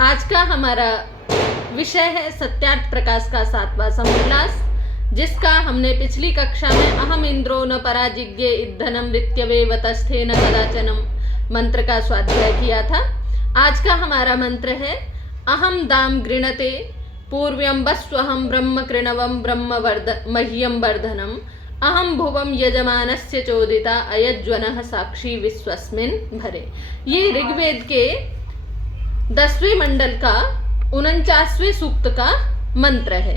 आज का हमारा विषय है सत्यार्थ प्रकाश का 7वां समुल्लास, जिसका हमने पिछली कक्षा में अहम इंद्रो न पराजिज्ञे इद्धनम ऋत्यवे वतस्थे न कदाचनम मंत्र का स्वाध्याय किया था। आज का हमारा मंत्र है अहम दाम गृणते पूर्व्यं वस्वहं ब्रह्म कृणवं ब्रह्म मह्यं वर्धनम अहम भुवम यजमानस्य चोदिता अयज्वनः साक्षी विश्वस्मिन् भरे। ये ऋग्वेद के 10वें मंडल का 49वें सूक्त का मंत्र है।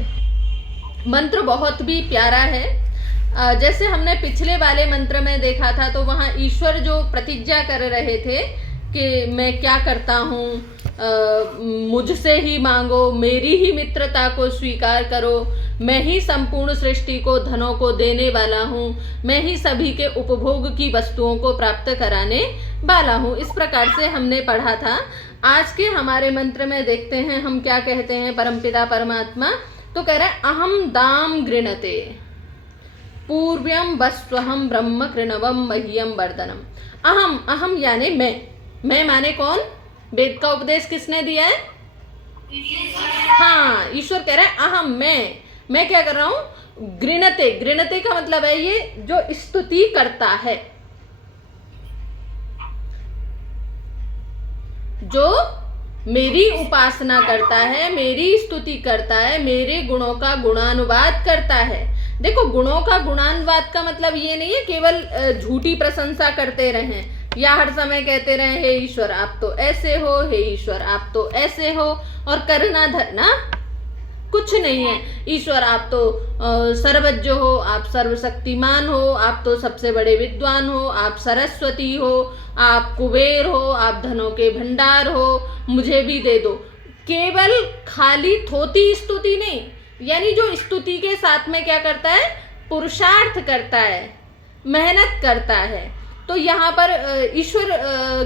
मंत्र बहुत भी प्यारा है। जैसे हमने पिछले वाले मंत्र में देखा था तो वहाँ ईश्वर जो प्रतिज्ञा कर रहे थे कि मैं क्या करता हूँ, मुझसे ही मांगो, मेरी ही मित्रता को स्वीकार करो, मैं ही संपूर्ण सृष्टि को धनों को देने वाला हूँ, मैं ही सभी के उपभोग की वस्तुओं को प्राप्त कराने वाला हूँ। इस प्रकार से हमने पढ़ा था। आज के हमारे मंत्र में देखते हैं हम क्या कहते हैं। परमपिता परमात्मा तो कह रहे हैं अहम दाम गृणते पूर्व्यं वस्वहं ब्रह्म कृणवं मह्यं वर्धनम। अहम, अहम यानी मैं माने कौन? वेद का उपदेश किसने दिया है? हाँ, ईश्वर कह रहे हैं अहम, मैं क्या कर रहा हूं? गृणते, गृणते का मतलब है ये जो स्तुति करता है, जो मेरी उपासना करता है, मेरी स्तुति करता है, मेरे गुणों का गुणानुवाद करता है। देखो, गुणों का गुणानुवाद का मतलब ये नहीं है केवल झूठी प्रशंसा करते रहें या हर समय कहते रहे हे ईश्वर आप तो ऐसे हो, हे ईश्वर आप तो ऐसे हो, और करना धरना कुछ नहीं है। ईश्वर आप तो सर्वज्ञ हो, आप सर्वशक्तिमान हो, आप तो सबसे बड़े विद्वान हो, आप सरस्वती हो, आप कुबेर हो, आप धनों के भंडार हो, मुझे भी दे दो। केवल खाली थोती स्तुति नहीं, यानी जो स्तुति के साथ में क्या करता है? पुरुषार्थ करता है, मेहनत करता है। तो यहाँ पर ईश्वर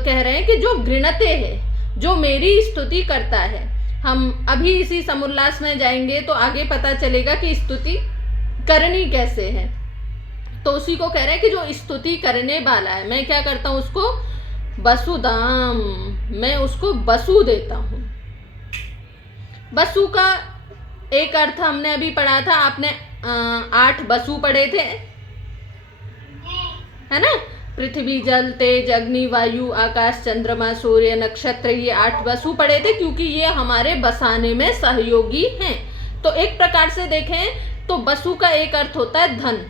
कह रहे हैं कि जो गृणते है, जो मेरी स्तुति करता है। हम अभी इसी समुल्लास में जाएंगे तो आगे पता चलेगा कि स्तुति करनी कैसे है। तो उसी को कह रहे हैं कि जो स्तुति करने वाला है, मैं क्या करता हूँ? उसको वसुदाम, मैं उसको वसु देता हूँ। वसु का एक अर्थ हमने अभी पढ़ा था। आपने 8 वसु पढ़े थे, है ना? पृथ्वी, जल, तेज, अग्नि, वायु, आकाश, चंद्रमा, सूर्य, नक्षत्र, ये 8 वसु पढ़े थे क्योंकि ये हमारे बसाने में सहयोगी हैं। तो एक प्रकार से देखें तो वसु का एक अर्थ होता है धन,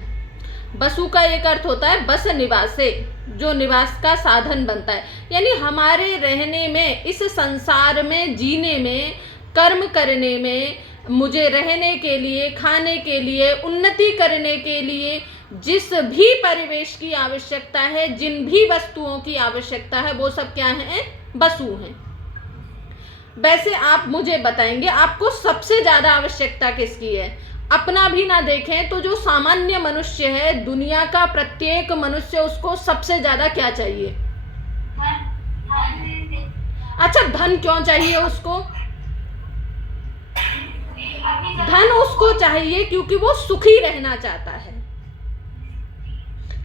वसु का एक अर्थ होता है बस निवासे, जो निवास का साधन बनता है। यानी हमारे रहने में, इस संसार में जीने में, कर्म करने में, मुझे रहने के लिए, खाने के लिए, उन्नति करने के लिए जिस भी परिवेश की आवश्यकता है, जिन भी वस्तुओं की आवश्यकता है, वो सब क्या हैं? वसु हैं। वैसे आप मुझे बताएंगे आपको सबसे ज्यादा आवश्यकता किसकी है? अपना भी ना देखें तो जो सामान्य मनुष्य है, दुनिया का प्रत्येक मनुष्य, उसको सबसे ज्यादा क्या चाहिए? अच्छा, धन क्यों चाहिए उसको? धन उसको चाहिए क्योंकि वो सुखी रहना चाहता है।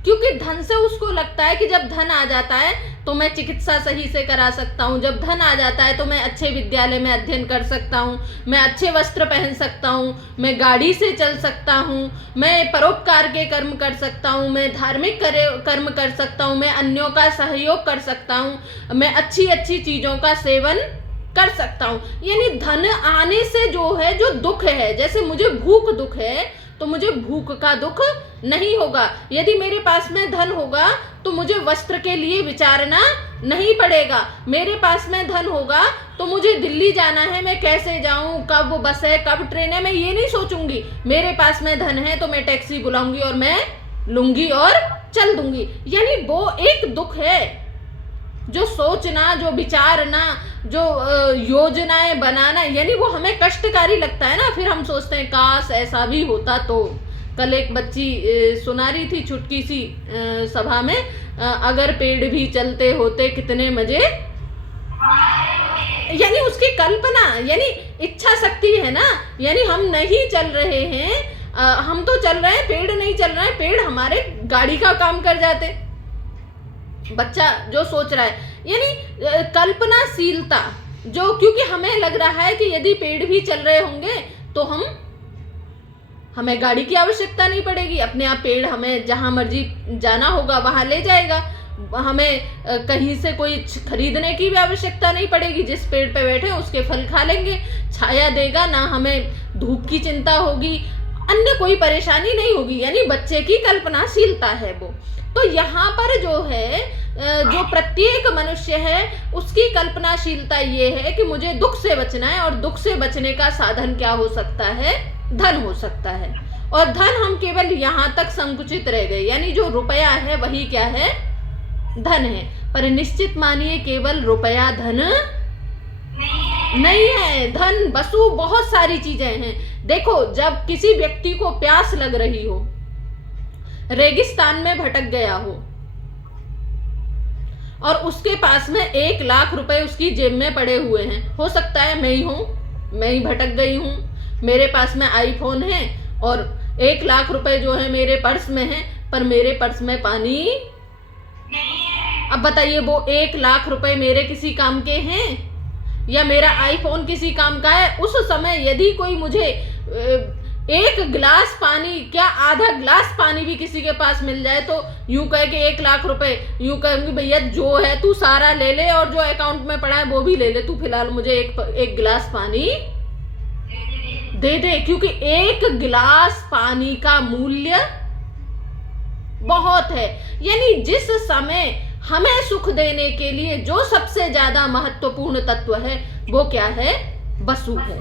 क्योंकि धन से उसको लगता है कि जब धन आ जाता है तो मैं चिकित्सा सही से करा सकता हूँ, जब धन आ जाता है तो मैं अच्छे विद्यालय में अध्ययन कर सकता हूँ, मैं अच्छे वस्त्र पहन सकता हूँ, मैं गाड़ी से चल सकता हूँ, मैं परोपकार के कर्म कर सकता हूँ, मैं धार्मिक कर्म कर सकता हूँ, मैं अन्यों का सहयोग कर सकता हूँ, मैं अच्छी अच्छी चीज़ों का सेवन कर सकता हूँ। यानी धन आने से जो है, जो दुख है, जैसे मुझे भूख दुख है तो मुझे भूख का दुख नहीं होगा। यदि मेरे पास में धन होगा तो मुझे वस्त्र के लिए विचारना नहीं पड़ेगा। मेरे पास में धन होगा तो मुझे दिल्ली जाना है, मैं कैसे जाऊं, कब बस है, कब ट्रेन है, मैं ये नहीं सोचूंगी। मेरे पास में धन है तो मैं टैक्सी बुलाऊंगी और मैं लूंगी और चल दूंगी। यानी वो एक दुख है, जो सोचना, जो विचारना, जो योजनाएं बनाना, यानी वो हमें कष्टकारी लगता है ना। फिर हम सोचते हैं काश ऐसा भी होता तो। कल एक बच्ची सुना रही थी छुटकी सी सभा में, अगर पेड़ भी चलते होते कितने मजे। यानी उसकी कल्पना, यानी इच्छा शक्ति है ना। यानी हम नहीं चल रहे हैं, हम तो चल रहे हैं, पेड़ नहीं चल रहे हैं, पेड़ हमारे गाड़ी का काम कर जाते। बच्चा जो सोच रहा है, यानी कल्पनाशीलता, जो, क्योंकि हमें लग रहा है कि यदि पेड़ भी चल रहे होंगे तो हमें गाड़ी की आवश्यकता नहीं पड़ेगी, अपने आप पेड़ हमें जहां मर्जी जाना होगा वहां ले जाएगा, हमें कहीं से कोई खरीदने की भी आवश्यकता नहीं पड़ेगी, जिस पेड़ पे बैठे उसके फल खा लेंगे, छाया देगा, ना हमें धूप की चिंता होगी, अन्य कोई परेशानी नहीं होगी। यानी बच्चे की कल्पनाशीलता है वो। तो यहाँ पर जो है, जो प्रत्येक मनुष्य है उसकी कल्पनाशीलता ये है कि मुझे दुख से बचना है, और दुख से बचने का साधन क्या हो सकता है? धन हो सकता है। और धन हम केवल यहाँ तक संकुचित रह गए, यानी जो रुपया है वही क्या है? धन है। पर निश्चित मानिए केवल रुपया धन नहीं है। धन, वस्तु, बहुत सारी चीजें हैं। देखो, जब किसी व्यक्ति को प्यास लग रही हो, रेगिस्तान में भटक गया हो, और उसके पास में 1 लाख रुपए उसकी जेब में पड़े हुए हैं, हो सकता है मैं ही हूं, मैं ही भटक गई हूं, मेरे पास में आईफोन है और 1 लाख रुपए जो है मेरे पर्स में है, पर मेरे पर्स में पानी। अब बताइए, वो 1 लाख रुपए मेरे किसी काम के हैं या मेरा आईफोन किसी काम का है? उस समय यदि कोई मुझे 1 गिलास पानी, क्या आधा गिलास पानी भी किसी के पास मिल जाए, तो यूं कहे कि 1 लाख रुपए, यूं कहूंगी भैया जो है तू सारा ले ले, और जो अकाउंट में पड़ा है वो भी ले ले, तू फिलहाल मुझे एक गिलास पानी दे दे। क्योंकि 1 गिलास पानी का मूल्य बहुत है। यानी जिस समय हमें सुख देने के लिए जो सबसे ज्यादा महत्वपूर्ण तत्व है वो क्या है? वसु है।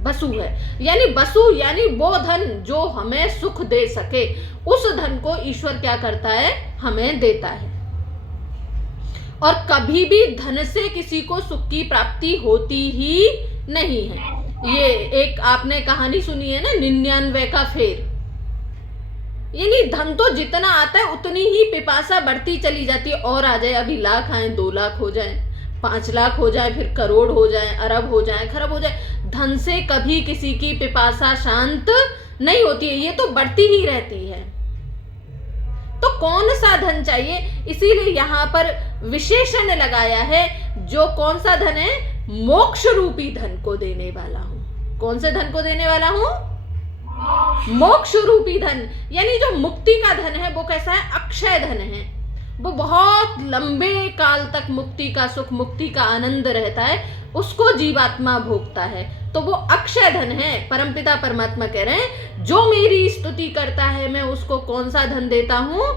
वसु है, यानी वसु, यानी वो धन जो हमें सुख दे सके, उस धन को ईश्वर क्या करता है? हमें देता है। और कभी भी धन से किसी को सुख की प्राप्ति होती ही नहीं है। ये एक आपने कहानी सुनी है ना, 99 का फेर। यानी धन तो जितना आता है उतनी ही पिपासा बढ़ती चली जाती है, और आ जाए, अभी लाख आए, 2 लाख हो जाए, 5 लाख हो जाए, फिर करोड़ हो जाए, अरब हो जाए, खरब हो जाए। धन से कभी किसी की पिपासा शांत नहीं होती है, ये तो बढ़ती ही रहती है। तो कौन सा धन चाहिए? इसीलिए यहाँ पर विशेषण लगाया है, जो कौन सा धन है? मोक्ष रूपी धन को देने वाला हूं। कौन से धन को देने वाला हूं? मोक्ष रूपी धन। यानी जो मुक्ति का धन है वो कैसा है? अक्षय धन है। वो बहुत लंबे काल तक मुक्ति का सुख, मुक्ति का आनंद रहता है, उसको जीवात्मा भोगता है, तो वो अक्षय धन है। परमपिता परमात्मा कह रहे हैं, जो मेरी स्तुति करता है मैं उसको कौन सा धन देता हूं?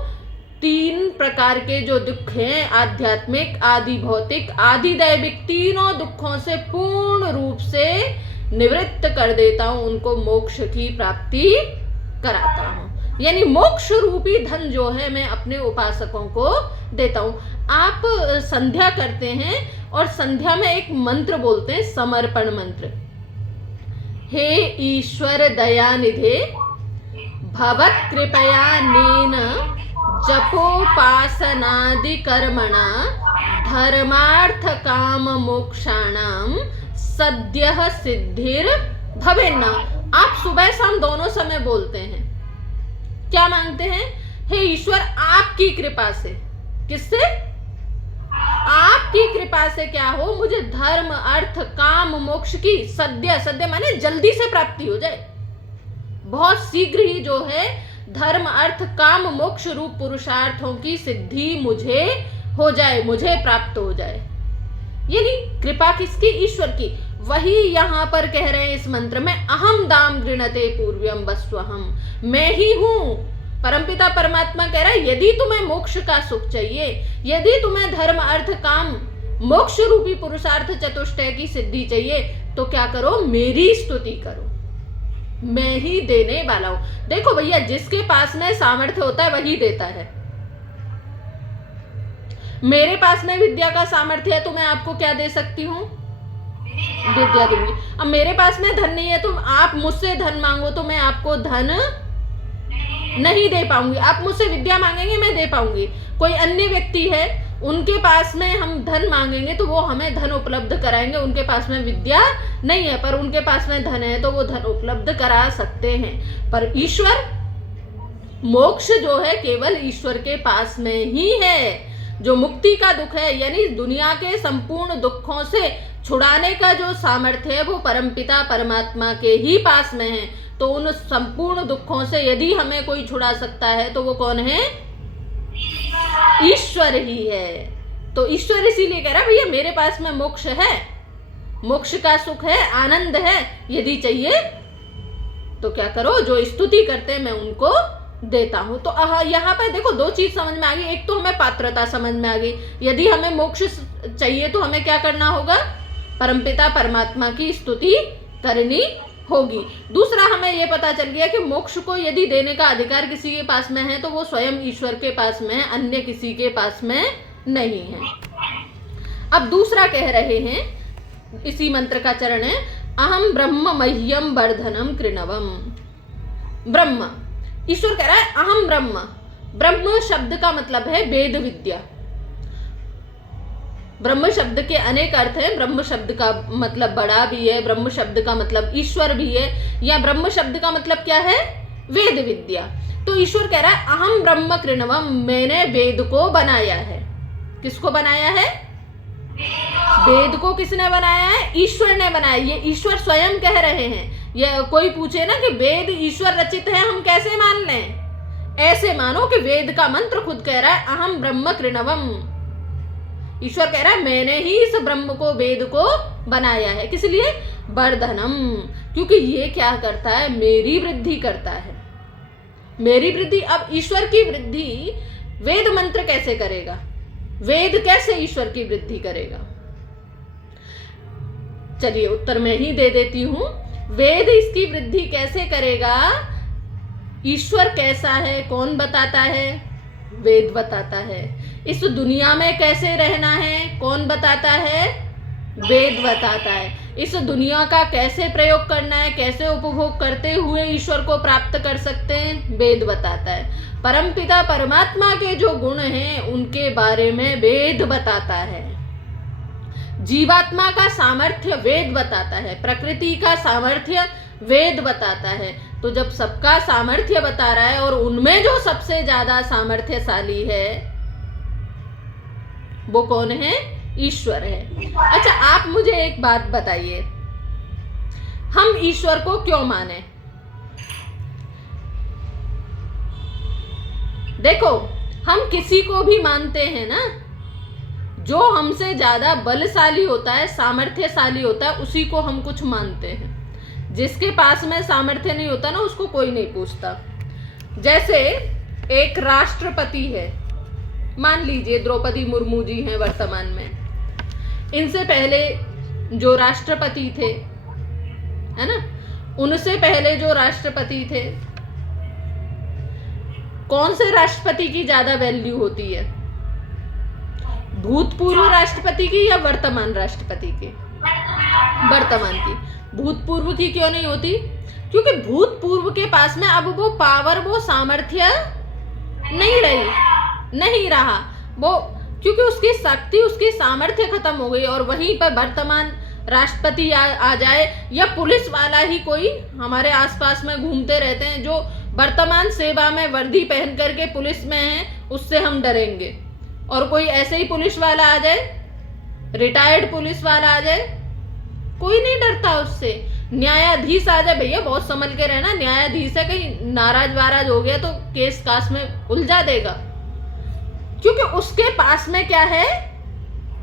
3 प्रकार के जो दुख हैं, आध्यात्मिक, आदि भौतिक, आदि दैविक, तीनों दुखों से पूर्ण रूप से निवृत्त कर देता हूं, उनको मोक्ष की प्राप्ति कराता हूं। यानी मोक्ष रूपी धन जो है मैं अपने उपासकों को देता हूं। आप संध्या करते हैं और संध्या में एक मंत्र बोलते हैं, समर्पण मंत्र। हे ईश्वर दयानिधे भवत् कृपया नेन जपोपासनादि कर्मणा धर्मार्थ काम मोक्षाणाम सद्यः सिद्धिर भवेन्ना। आप सुबह शाम दोनों समय बोलते हैं, क्या मांगते हैं? हे ईश्वर, आपकी कृपा से। किससे? आपकी कृपा से क्या हो? मुझे धर्म, अर्थ, काम, मोक्ष की सद्य, सद्य माने जल्दी से प्राप्ति हो जाए, बहुत शीघ्र ही जो है धर्म, अर्थ, काम, मोक्ष रूप पुरुषार्थों की सिद्धि मुझे हो जाए, मुझे प्राप्त हो जाए। यानी कृपा किसकी? ईश्वर की। वही यहां पर कह रहे हैं इस मंत्र में, अहम दाम गृणते पूर्व्यम वस्वहम, मैं ही हूं। परमपिता परमात्मा कह रहा है, यदि तुम्हें मोक्ष का सुख चाहिए, यदि तुम्हें धर्म, अर्थ, काम, मोक्ष रूपी पुरुषार्थ चतुष्टय की सिद्धि चाहिए, तो क्या करो? मेरी स्तुति करो, मैं ही देने वाला हूं। देखो भैया, जिसके पास में सामर्थ्य होता है वही देता है। मेरे पास में विद्या का सामर्थ्य है तो मैं आपको क्या दे सकती हूँ? विद्या दूंगी। अब मेरे पास में धन नहीं है तो आप मुझसे धन मांगो तो मैं आपको धन नहीं दे पाऊंगी। आप मुझसे विद्या मांगेंगे, मैं दे पाऊंगी। कोई अन्य व्यक्ति है, उनके पास में हम धन मांगेंगे तो वो हमें धन उपलब्ध कराएंगे। उनके पास में विद्या नहीं है पर उनके पास में धन है तो वो धन उपलब्ध करा सकते हैं। पर ईश्वर, मोक्ष जो है केवल ईश्वर के पास में ही है। जो मुक्ति का दुख है, यानी दुनिया के संपूर्ण दुखों से छुड़ाने का जो सामर्थ्य है वो परमपिता परमात्मा के ही पास में है। तो उन संपूर्ण दुखों से यदि हमें कोई छुड़ा सकता है तो वो कौन है? ईश्वर ही है। तो ईश्वर इसीलिए कह रहा है भैया मेरे पास में मोक्ष है, मोक्ष का सुख है, आनंद है, यदि चाहिए तो क्या करो, जो स्तुति करते हैं मैं उनको देता हूं। तो यहाँ पर देखो दो चीज समझ में आ गई। एक तो हमें पात्रता समझ में आ गई, यदि हमें मोक्ष चाहिए तो हमें क्या करना होगा? परमपिता परमात्मा की स्तुति करनी होगी। दूसरा हमें यह पता चल गया कि मोक्ष को यदि देने का अधिकार किसी के पास में है तो वो स्वयं ईश्वर के पास में है, अन्य किसी के पास में नहीं है। अब दूसरा कह रहे हैं, इसी मंत्र का चरण है, अहम ब्रह्म मह्यम वर्धनम कृणवम। ब्रह्म, ईश्वर कह रहा है अहम ब्रह्म। ब्रह्म शब्द का मतलब है वेद विद्या। ब्रह्म शब्द के अनेक अर्थ हैं। ब्रह्म शब्द का मतलब बड़ा भी है, ब्रह्म शब्द का मतलब ईश्वर भी है, या ब्रह्म शब्द का मतलब क्या है? वेद विद्या। तो ईश्वर कह रहा है अहम ब्रह्म कृणवम, मैंने वेद को बनाया है। किसको बनाया है? वेद को किसने बनाया है? ईश्वर ने बनाया। ये ईश्वर स्वयं कह रहे हैं। ये कोई पूछे ना कि वेद ईश्वर रचित है, हम कैसे मान लें? ऐसे मानो कि वेद का मंत्र खुद कह रहा है अहम ब्रह्म कृणवम। ईश्वर कह रहा है मैंने ही इस ब्रह्म को, वेद को बनाया है। किस लिए? वर्धनम, क्योंकि ये क्या करता है? मेरी वृद्धि करता है, मेरी वृद्धि। अब ईश्वर की वृद्धि वेद मंत्र कैसे करेगा? वेद कैसे ईश्वर की वृद्धि करेगा? चलिए उत्तर मैं ही दे देती हूं। वेद इसकी वृद्धि कैसे करेगा? ईश्वर कैसा है कौन बताता है? वेद बताता है। इस दुनिया में कैसे रहना है कौन बताता है? वेद बताता है। इस दुनिया का कैसे प्रयोग करना है, कैसे उपभोग करते हुए ईश्वर को प्राप्त कर सकते हैं, वेद बताता है। परमपिता परमात्मा के जो गुण हैं उनके बारे में वेद बताता है। जीवात्मा का सामर्थ्य वेद बताता है, प्रकृति का सामर्थ्य वेद बताता है। तो जब सबका सामर्थ्य बता रहा है और उनमें जो सबसे ज्यादा सामर्थ्यशाली है वो कौन है? ईश्वर है। अच्छा आप मुझे एक बात बताइए, हम ईश्वर को क्यों माने? देखो हम किसी को भी मानते हैं ना, जो हमसे ज्यादा बलशाली होता है, सामर्थ्यशाली होता है, उसी को हम कुछ मानते हैं। जिसके पास में सामर्थ्य नहीं होता ना उसको कोई नहीं पूछता। जैसे एक राष्ट्रपति है, मान लीजिए द्रौपदी मुर्मू जी हैं वर्तमान में। इनसे पहले जो राष्ट्रपति थे, है ना, उनसे पहले जो राष्ट्रपति थे, कौन से राष्ट्रपति की ज्यादा वैल्यू होती है? भूतपूर्व राष्ट्रपति की या वर्तमान राष्ट्रपति की? वर्तमान की। भूतपूर्व की क्यों नहीं होती? क्योंकि भूतपूर्व के पास में अब वो पावर, वो सामर्थ्य नहीं रहा वो, क्योंकि उसकी शक्ति, उसकी सामर्थ्य खत्म हो गई। और वहीं पर वर्तमान राष्ट्रपति आ जाए या पुलिस वाला ही कोई हमारे आसपास में घूमते रहते हैं जो वर्तमान सेवा में वर्दी पहन करके पुलिस में है, उससे हम डरेंगे। और कोई ऐसे ही पुलिस वाला आ जाए, रिटायर्ड पुलिस वाला आ जाए, कोई नहीं डरता उससे। न्यायाधीश आ जाए, भैया बहुत संभल के रहना, न्यायाधीश है, कहीं नाराज वाराज हो गया तो केस कास में उलझा देगा। क्योंकि उसके पास में क्या है?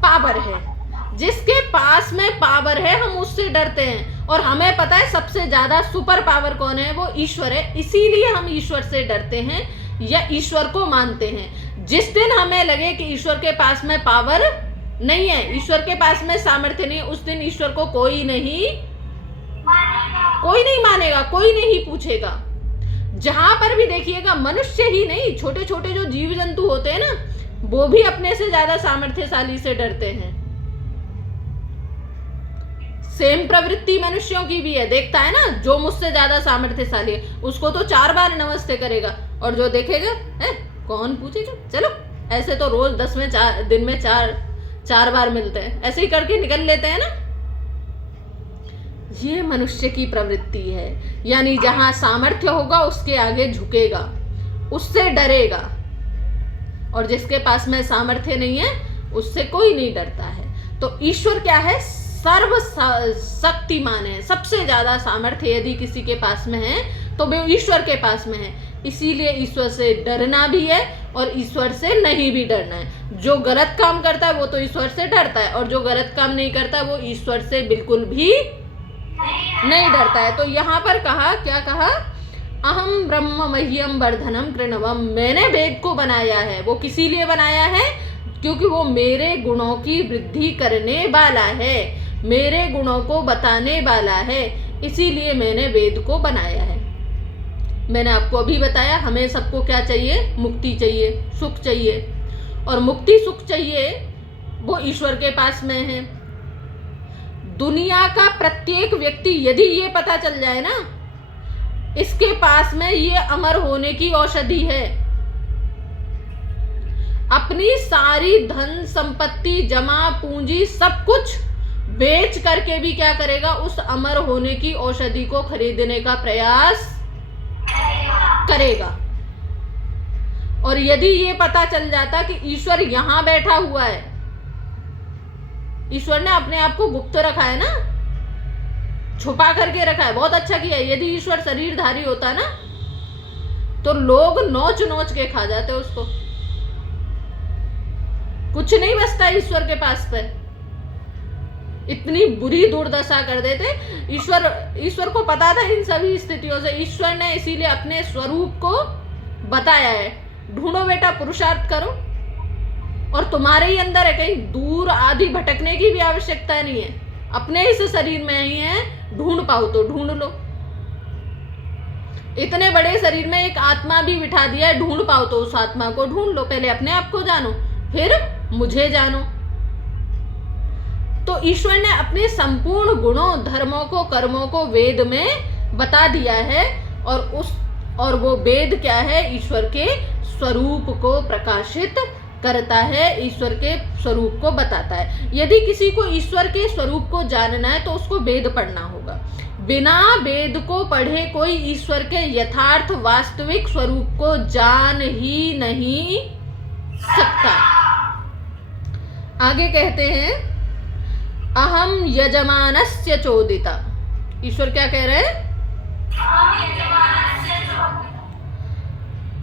पावर है। जिसके पास में पावर है हम उससे डरते हैं। और हमें पता है सबसे ज्यादा सुपर पावर कौन है? वो ईश्वर है। इसीलिए हम ईश्वर से डरते हैं या ईश्वर को मानते हैं। जिस दिन हमें लगे कि ईश्वर के पास में पावर नहीं है, ईश्वर के पास में सामर्थ्य नहीं, उस दिन ईश्वर को कोई नहीं मानेगा, कोई नहीं पूछेगा। जहां पर भी देखिएगा, मनुष्य ही नहीं, छोटे छोटे जो जीव जंतु होते हैं ना, वो भी अपने से ज्यादा सामर्थ्यशाली से डरते हैं। सेम प्रवृत्ति मनुष्यों की भी है। देखता है ना, जो मुझसे ज्यादा सामर्थ्यशाली है उसको तो 4 बार नमस्ते करेगा, और जो देखेगा है कौन पूछेगा, चलो ऐसे तो रोज 10 में 4 दिन में 4 बार मिलते हैं, ऐसे ही करके निकल लेते हैं ना। ये मनुष्य की प्रवृत्ति है। यानी जहां सामर्थ्य होगा उसके आगे झुकेगा, उससे डरेगा। और जिसके पास में सामर्थ्य नहीं है उससे कोई नहीं डरता है। तो ईश्वर क्या है? सर्व शक्तिमान है, सबसे ज्यादा सामर्थ्य यदि किसी के पास में है तो वो ईश्वर के पास में है। इसीलिए ईश्वर से डरना भी है और ईश्वर से नहीं भी डरना है। जो गलत काम करता है वो तो ईश्वर से डरता है, और जो गलत काम नहीं करता वो ईश्वर से बिल्कुल भी नहीं डरता है। तो यहाँ पर कहा, क्या कहा, अहम ब्रह्म मह्यम वर्धनम कृणवम, मैंने वेद को बनाया है। वो किसी लिए बनाया है? क्योंकि वो मेरे गुणों की वृद्धि करने वाला है, मेरे गुणों को बताने वाला है, इसीलिए मैंने वेद को बनाया है। मैंने आपको अभी बताया हमें सबको क्या चाहिए? मुक्ति चाहिए, सुख चाहिए, और मुक्ति सुख चाहिए वो ईश्वर के पास में है। दुनिया का प्रत्येक व्यक्ति यदि ये पता चल जाए ना, इसके पास में ये अमर होने की औषधि है, अपनी सारी धन संपत्ति जमा पूंजी सब कुछ बेच करके भी क्या करेगा? उस अमर होने की औषधि को खरीदने का प्रयास करेगा। और यदि ये पता चल जाता कि ईश्वर यहां बैठा हुआ है, ईश्वर ने अपने आप को गुप्त रखा है ना, छुपा करके रखा है, बहुत अच्छा किया है। यदि ईश्वर शरीरधारी होता ना तो लोग नोच नोच के खा जाते उसको, कुछ नहीं बचता ईश्वर के पास पे, इतनी बुरी दुर्दशा कर देते। ईश्वर को पता था इन सभी स्थितियों से, ईश्वर ने इसीलिए अपने स्वरूप को बताया है। ढूंढो बेटा, पुरुषार्थ करो, और तुम्हारे ही अंदर है, कहीं दूर आदि भटकने की भी आवश्यकता नहीं है, अपने इस शरीर में ही है, ढूंढ पाओ तो ढूंढ लो। इतने बड़े शरीर में एक आत्मा भी बिठा दिया है, ढूंढ पाओ तो उस आत्मा को ढूंढ लो। पहले अपने आप को जानो, फिर मुझे जानो। तो ईश्वर ने अपने संपूर्ण गुणों, धर्मों को, कर्मों को वेद में बता दिया है, और वो वेद क्या है? ईश्वर के स्वरूप को प्रकाशित करता है, ईश्वर के स्वरूप को बताता है। यदि किसी को ईश्वर के स्वरूप को जानना है तो उसको वेद पढ़ना होगा। बिना वेद को पढ़े कोई ईश्वर के यथार्थ वास्तविक स्वरूप को जान ही नहीं सकता। आगे कहते हैं, अहम यजमानस्य चोदिता। ईश्वर क्या कह रहे हैं?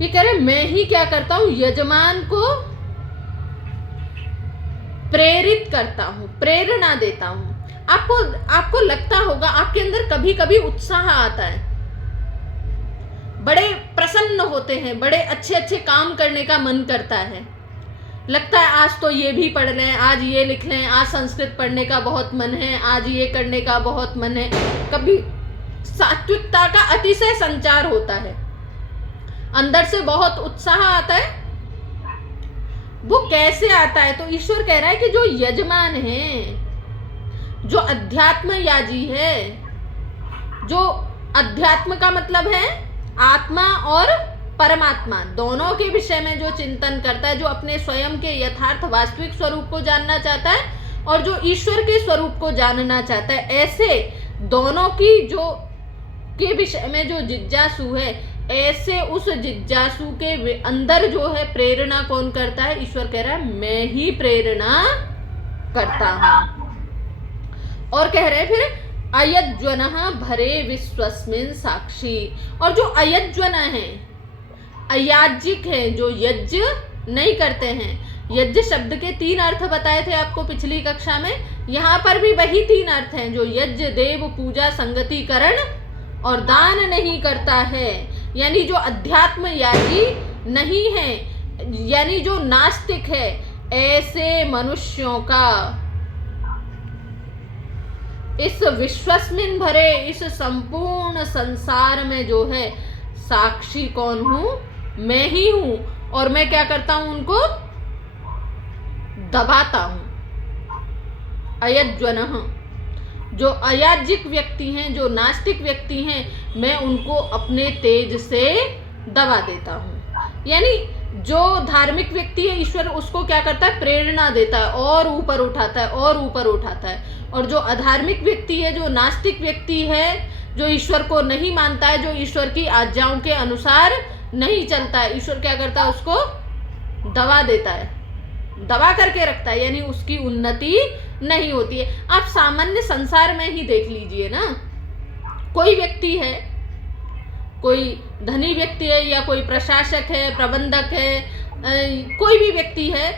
ये कह रहे मैं ही क्या करता हूं? यजमान को प्रेरित करता हूं, प्रेरणा देता हूं। आपको लगता होगा आपके अंदर कभी कभी उत्साह आता है, बड़े प्रसन्न होते हैं, बड़े अच्छे अच्छे काम करने का मन करता है, लगता है आज तो ये भी पढ़ लें, आज ये लिख लें, आज संस्कृत पढ़ने का बहुत मन है, आज ये करने का बहुत मन है। कभी सात्विकता का अतिशय संचार होता है, अंदर से बहुत उत्साह आता है। वो कैसे आता है? तो ईश्वर कह रहा है कि जो यजमान है, जो अध्यात्म याजी है, जो अध्यात्म का मतलब है आत्मा और परमात्मा दोनों के विषय में जो चिंतन करता है, जो अपने स्वयं के यथार्थ वास्तविक स्वरूप को जानना चाहता है और जो ईश्वर के स्वरूप को जानना चाहता है, ऐसे दोनों की जो के विषय में जो जिज्ञासु है, ऐसे उस जिज्ञासु के अंदर जो है प्रेरणा कौन करता है? ईश्वर कह रहा है मैं ही प्रेरणा करता हूं। और कह रहे फिर अयज्वनः भरे विश्वस्मिन् साक्षी। और जो अयज्वन है, अयाज्जिक है, जो यज्ञ नहीं करते हैं। यज्ञ शब्द के 3 अर्थ बताए थे आपको पिछली कक्षा में, यहाँ पर भी वही 3 अर्थ हैं, जो यज्ञ, देव पूजा, संगतिकरण और दान नहीं करता है, यानी जो अध्यात्म याजी नहीं है, यानी जो नास्तिक है, ऐसे मनुष्यों का इस विश्वस्मिन भरे इस संपूर्ण संसार में जो है साक्षी कौन हूं? मैं ही हूं। और मैं क्या करता हूं? उनको दबाता हूं। अयज्वनः, जो अयाज्जिक व्यक्ति हैं, जो नास्तिक व्यक्ति हैं, मैं उनको अपने तेज से दबा देता हूं। यानी जो धार्मिक व्यक्ति है, ईश्वर उसको क्या करता है? प्रेरणा देता है और ऊपर उठाता है और ऊपर उठाता है। और जो अधार्मिक व्यक्ति है, जो नास्तिक व्यक्ति है, जो ईश्वर को नहीं मानता है, जो ईश्वर की आज्ञाओं के अनुसार नहीं चलता है, ईश्वर क्या करता है? उसको दबा देता है, दबा करके रखता है, यानी उसकी उन्नति नहीं होती है। आप सामान्य संसार में ही देख लीजिए ना, कोई व्यक्ति है, कोई धनी व्यक्ति है या कोई प्रशासक है, प्रबंधक है, कोई भी व्यक्ति है,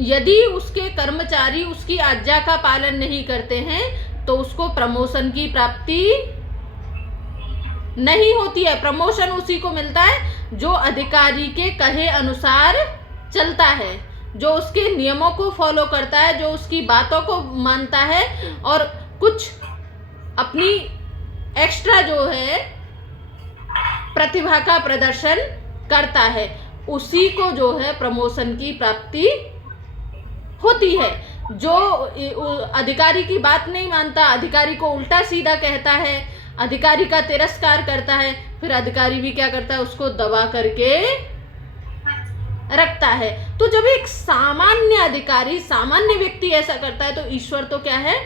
यदि उसके कर्मचारी उसकी आज्ञा का पालन नहीं करते हैं तो उसको प्रमोशन की प्राप्ति नहीं होती है। प्रमोशन उसी को मिलता है जो अधिकारी के कहे अनुसार चलता है, जो उसके नियमों को फॉलो करता है, जो उसकी बातों को मानता है और कुछ अपनी एक्स्ट्रा जो है प्रतिभा का प्रदर्शन करता है, उसी को जो है प्रमोशन की प्राप्ति होती है। जो अधिकारी की बात नहीं मानता, अधिकारी को उल्टा सीधा कहता है, अधिकारी का तिरस्कार करता है, फिर अधिकारी भी क्या करता है, उसको दबा करके रखता है। तो जब एक सामान्य अधिकारी, सामान्य व्यक्ति ऐसा करता है तो ईश्वर तो क्या है,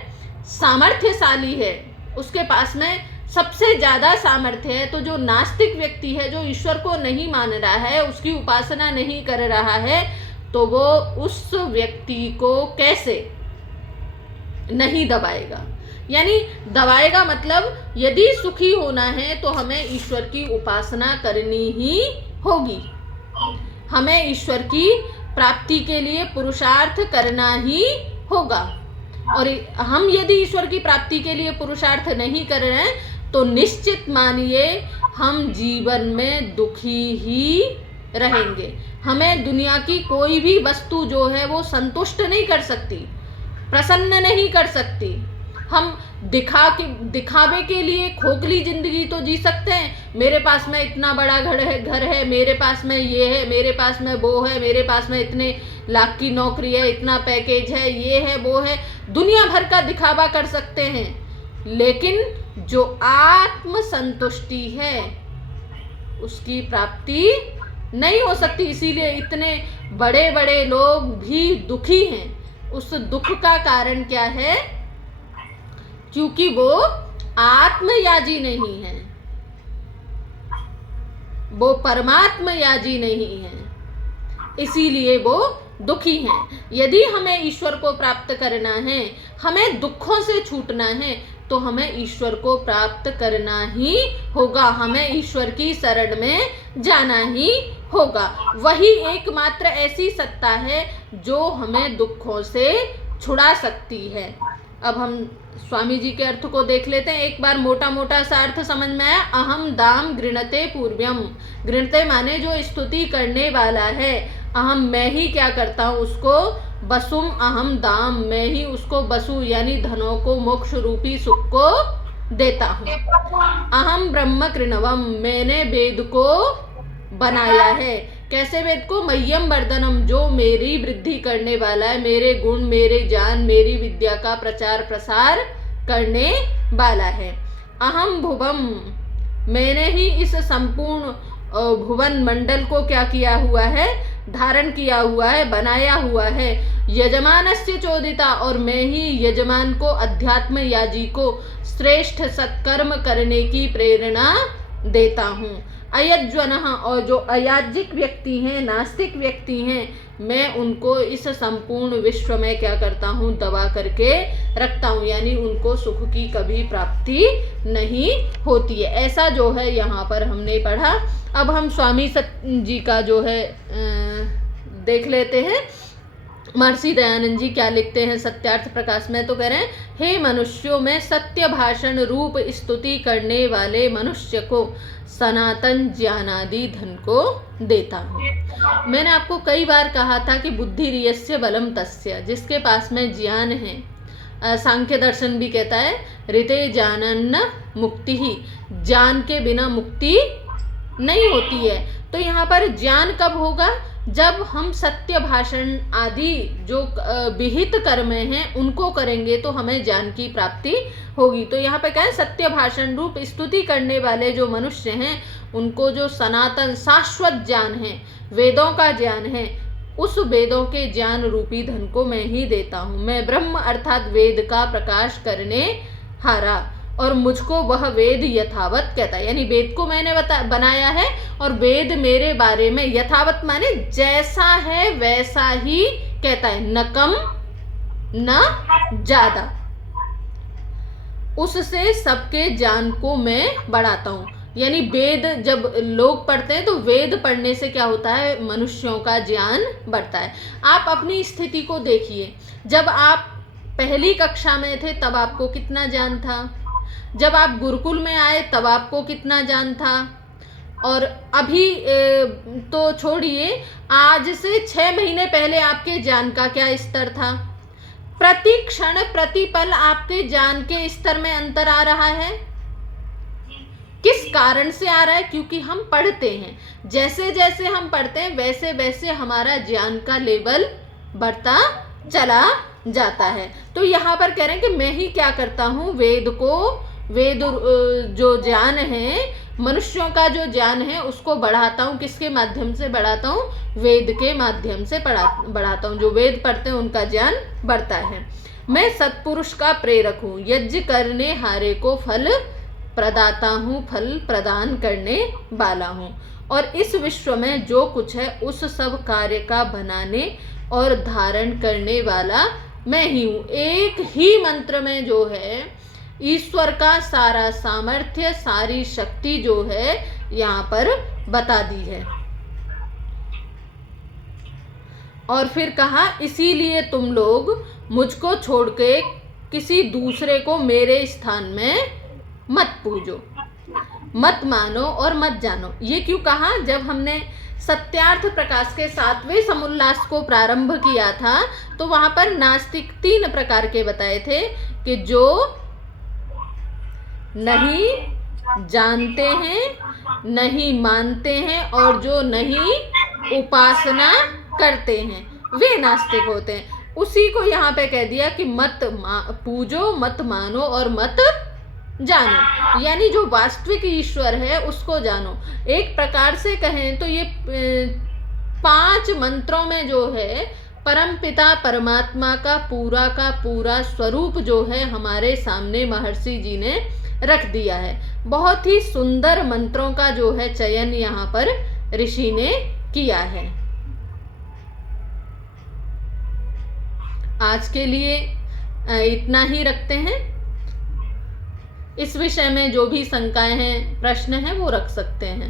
सामर्थ्यशाली है, उसके पास में सबसे ज्यादा सामर्थ्य है। तो जो नास्तिक व्यक्ति है, जो ईश्वर को नहीं मान रहा है, उसकी उपासना नहीं कर रहा है, तो वो उस व्यक्ति को कैसे नहीं दबाएगा। यानी दबाएगा मतलब यदि सुखी होना है तो हमें ईश्वर की उपासना करनी ही होगी, हमें ईश्वर की प्राप्ति के लिए पुरुषार्थ करना ही होगा। और हम यदि ईश्वर की प्राप्ति के लिए पुरुषार्थ नहीं कर रहे हैं तो निश्चित मानिए हम जीवन में दुखी ही रहेंगे। हमें दुनिया की कोई भी वस्तु जो है वो संतुष्ट नहीं कर सकती, प्रसन्न नहीं कर सकती। हम दिखावे के लिए खोखली जिंदगी तो जी सकते हैं, मेरे पास में इतना बड़ा घर है, मेरे पास में ये है, मेरे पास में वो है, मेरे पास में इतने लाख की नौकरी है, इतना पैकेज है, ये है वो है, दुनिया भर का दिखावा कर सकते हैं। लेकिन जो आत्म संतुष्टि है उसकी प्राप्ति नहीं हो सकती। इसीलिए इतने बड़े बड़े लोग भी दुखी हैं। उस दुख का कारण क्या है? क्योंकि वो आत्मयाजी नहीं है, वो परमात्मयाजी नहीं है, इसीलिए वो दुखी हैं। यदि हमें ईश्वर को प्राप्त करना है, हमें दुखों से छूटना है, तो हमें ईश्वर को प्राप्त करना ही होगा, हमें ईश्वर की शरण में जाना ही होगा। वही एकमात्र ऐसी सत्ता है जो हमें दुखों से छुड़ा सकती है। अब हम स्वामी जी के अर्थ को देख लेते हैं। एक बार मोटा मोटा सा अर्थ समझ में आया। अहम दाम गृणते पूर्व्यम। गृणते माने जो स्तुति करने वाला है। अहम मैं ही क्या करता हूँ उसको, बसुम अहम दाम मैं ही उसको बसु यानी धनों को, मोक्ष रूपी सुख को देता हूँ। अहम ब्रह्म कृणवम मैंने वेद को बनाया है। कैसे वेद को? मह्यम वर्धनम जो मेरी वृद्धि करने वाला है, मेरे गुण, मेरे ज्ञान, मेरी विद्या का प्रचार प्रसार करने वाला है। अहम भुवम मैंने ही इस संपूर्ण भुवन मंडल को क्या किया हुआ है, धारण किया हुआ है, बनाया हुआ है। यजमानस्य चोदिता और मैं ही यजमान को, अध्यात्म याजी को श्रेष्ठ सत्कर्म करने की प्रेरणा देता हूँ। अयज्वन और जो अयाज्जिक व्यक्ति हैं, नास्तिक व्यक्ति हैं, मैं उनको इस संपूर्ण विश्व में क्या करता हूँ, दबा करके रखता हूँ, यानी उनको सुख की कभी प्राप्ति नहीं होती है। ऐसा जो है यहाँ पर हमने पढ़ा। अब हम स्वामी सत्य जी का जो है देख लेते हैं। महर्षि दयानंद जी क्या लिखते हैं सत्यार्थ प्रकाश में, तो कह रहे हैं, हे मनुष्यों में सत्य भाषण रूप स्तुति करने वाले मनुष्य को सनातन ज्ञानादि धन को देता हूँ। मैंने आपको कई बार कहा था कि बुद्धि रियस्य बलम तस्य, जिसके पास में ज्ञान है। सांख्य दर्शन भी कहता है ऋते ज्ञानन्न मुक्ति ही, ज्ञान के बिना मुक्ति नहीं होती है। तो यहाँ पर ज्ञान कब होगा? जब हम सत्य भाषण आदि जो विहित कर्म हैं उनको करेंगे तो हमें ज्ञान की प्राप्ति होगी। तो यहाँ पे क्या है, सत्य भाषण रूप स्तुति करने वाले जो मनुष्य हैं उनको जो सनातन शाश्वत ज्ञान है, वेदों का ज्ञान है, उस वेदों के ज्ञान रूपी धन को मैं ही देता हूँ। मैं ब्रह्म अर्थात वेद का प्रकाश करने हारा और मुझको वह वेद यथावत कहता है, यानी वेद को मैंने बनाया है और वेद मेरे बारे में यथावत माने जैसा है वैसा ही कहता है, न कम न ज्यादा, उससे सबके ज्ञान को मैं बढ़ाता हूँ। यानी वेद जब लोग पढ़ते हैं तो वेद पढ़ने से क्या होता है, मनुष्यों का ज्ञान बढ़ता है। आप अपनी स्थिति को देखिए, जब आप पहली कक्षा में थे तब आपको कितना ज्ञान था, जब आप गुरुकुल में आए तब आपको कितना ज्ञान था, और अभी तो छोड़िए, आज से 6 महीने पहले आपके ज्ञान का क्या स्तर था। प्रति क्षण प्रति पल आपके ज्ञान के स्तर में अंतर आ रहा है। किस कारण से आ रहा है? क्योंकि हम पढ़ते हैं। जैसे जैसे हम पढ़ते हैं वैसे वैसे हमारा ज्ञान का लेवल बढ़ता चला जाता है। तो यहाँ पर कह रहे हैं कि मैं ही क्या करता हूँ, वेद जो ज्ञान है, मनुष्यों का जो ज्ञान है उसको बढ़ाता हूँ। किसके माध्यम से बढ़ाता हूँ? वेद के माध्यम से बढ़ाता हूँ। जो वेद पढ़ते हैं उनका ज्ञान बढ़ता है। मैं सत्पुरुष का प्रेरक हूँ, यज्ञ करने हारे को फल प्रदाता हूँ, फल प्रदान करने वाला हूँ, और इस विश्व में जो कुछ है उस सब कार्य का बनाने और धारण करने वाला मैं ही हूँ। एक ही मंत्र में जो है ईश्वर का सारा सामर्थ्य, सारी शक्ति जो है यहाँ पर बता दी है। और फिर कहा, इसीलिए तुम लोग मुझको छोड़ के किसी दूसरे को मेरे स्थान में मत पूजो, मत मानो और मत जानो। ये क्यों कहा? जब हमने सत्यार्थ प्रकाश के 7वें समुल्लास को प्रारंभ किया था तो वहां पर नास्तिक 3 प्रकार के बताए थे कि जो नहीं जानते हैं, नहीं मानते हैं और जो नहीं उपासना करते हैं वे नास्तिक होते हैं। उसी को यहाँ पे कह दिया कि मत पूजो, मत मानो और मत जानो। यानी जो वास्तविक ईश्वर है उसको जानो। एक प्रकार से कहें तो ये 5 मंत्रों में जो है परमपिता परमात्मा का पूरा स्वरूप जो है हमारे सामने महर्षि जी ने रख दिया है। बहुत ही सुंदर मंत्रों का जो है चयन यहाँ पर ऋषि ने किया है। आज के लिए इतना ही रखते हैं। इस विषय में जो भी शंकाएं हैं, प्रश्न हैं, वो रख सकते हैं।